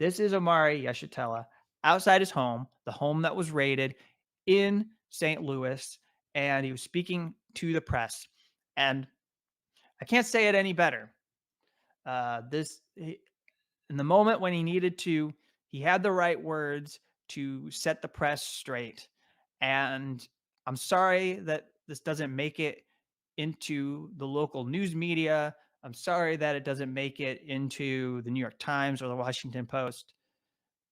This is Omari Yeshitela outside his home, the home that was raided in St. Louis, and he was speaking to the press. And I can't say it any better. In the moment when he needed to, he had the right words to set the press straight. And I'm sorry that this doesn't make it into the local news media. I'm sorry that it doesn't make it into the New York Times or the Washington Post,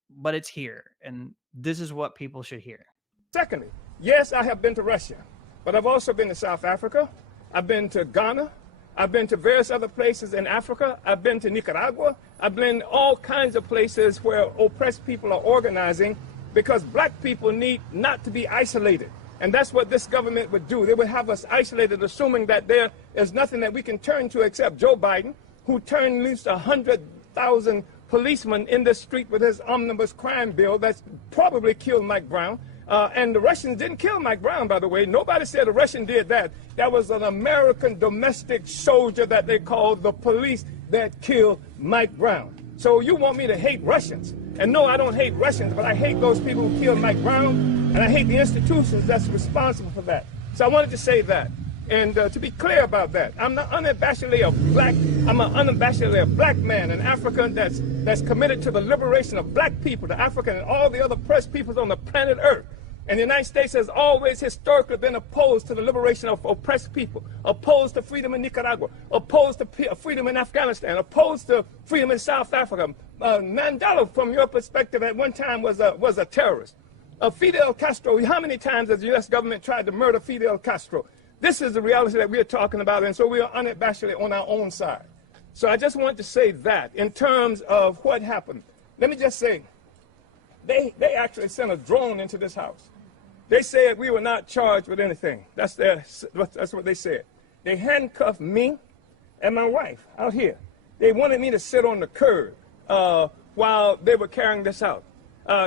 but it's here. And this is what people should hear. Secondly, yes, I have been to Russia, but I've also been to South Africa. I've been to Ghana. I've been to various other places in Africa. I've been to Nicaragua. I've been all kinds of places where oppressed people are organizing because black people need not to be isolated. And that's what this government would do. They would have us isolated, assuming that there is nothing that we can turn to except Joe Biden, who turned loose 100,000 policemen in the street with his omnibus crime bill that's probably killed Mike Brown. And the Russians didn't kill Mike Brown, by the way. Nobody said a Russian did that. That was an American domestic soldier that they called the police that killed Mike Brown. So you want me to hate Russians? And no, I don't hate Russians, but I hate those people who killed Mike Brown, and I hate the institutions that's responsible for that. So I wanted to say that. And to be clear about that, I'm not unabashedly I'm an unabashedly black man, an African that's committed to the liberation of black people, the African and all the other oppressed peoples on the planet Earth. And the United States has always historically been opposed to the liberation of oppressed people, opposed to freedom in Nicaragua, opposed to freedom in Afghanistan, opposed to freedom in South Africa. Mandela, from your perspective, at one time was a terrorist. Fidel Castro, how many times has the U.S. government tried to murder Fidel Castro? This is the reality that we're talking about, and so we are unabashedly on our own side. So I just want to say that in terms of what happened. Let me just say, they actually sent a drone into this house. They said we were not charged with anything. That's what they said. They handcuffed me and my wife out here. They wanted me to sit on the curb while they were carrying this out,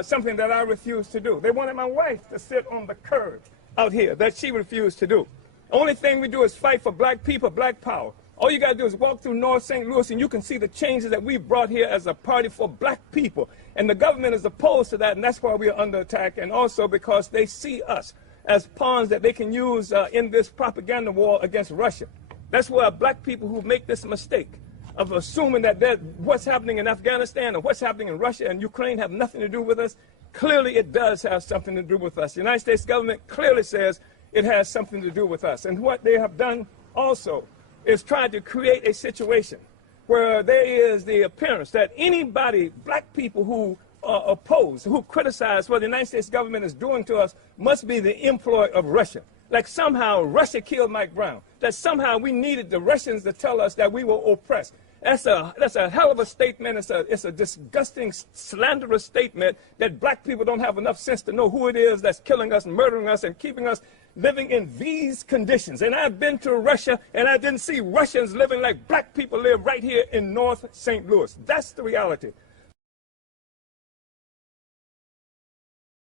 something that I refused to do. They wanted my wife to sit on the curb out here, that she refused to do. Only thing we do is fight for black people, black power. All you got to do is walk through North St. Louis and you can see the changes that we've brought here as a party for black people. And the government is opposed to that, and that's why we are under attack, and also because they see us as pawns that they can use in this propaganda war against Russia. That's why black people who make this mistake of assuming that what's happening in Afghanistan or what's happening in Russia and Ukraine have nothing to do with us, clearly it does have something to do with us. The United States government clearly says it has something to do with us. And what they have done also is tried to create a situation where there is the appearance that anybody, black people who oppose, who criticize what the United States government is doing to us must be the employ of Russia. Like somehow Russia killed Mike Brown, that somehow we needed the Russians to tell us that we were oppressed. That's a hell of a statement. It's a disgusting, slanderous statement that black people don't have enough sense to know who it is that's killing us, murdering us, and keeping us living in these conditions. And I've been to Russia, and I didn't see Russians living like black people live right here in North St. Louis. That's the reality.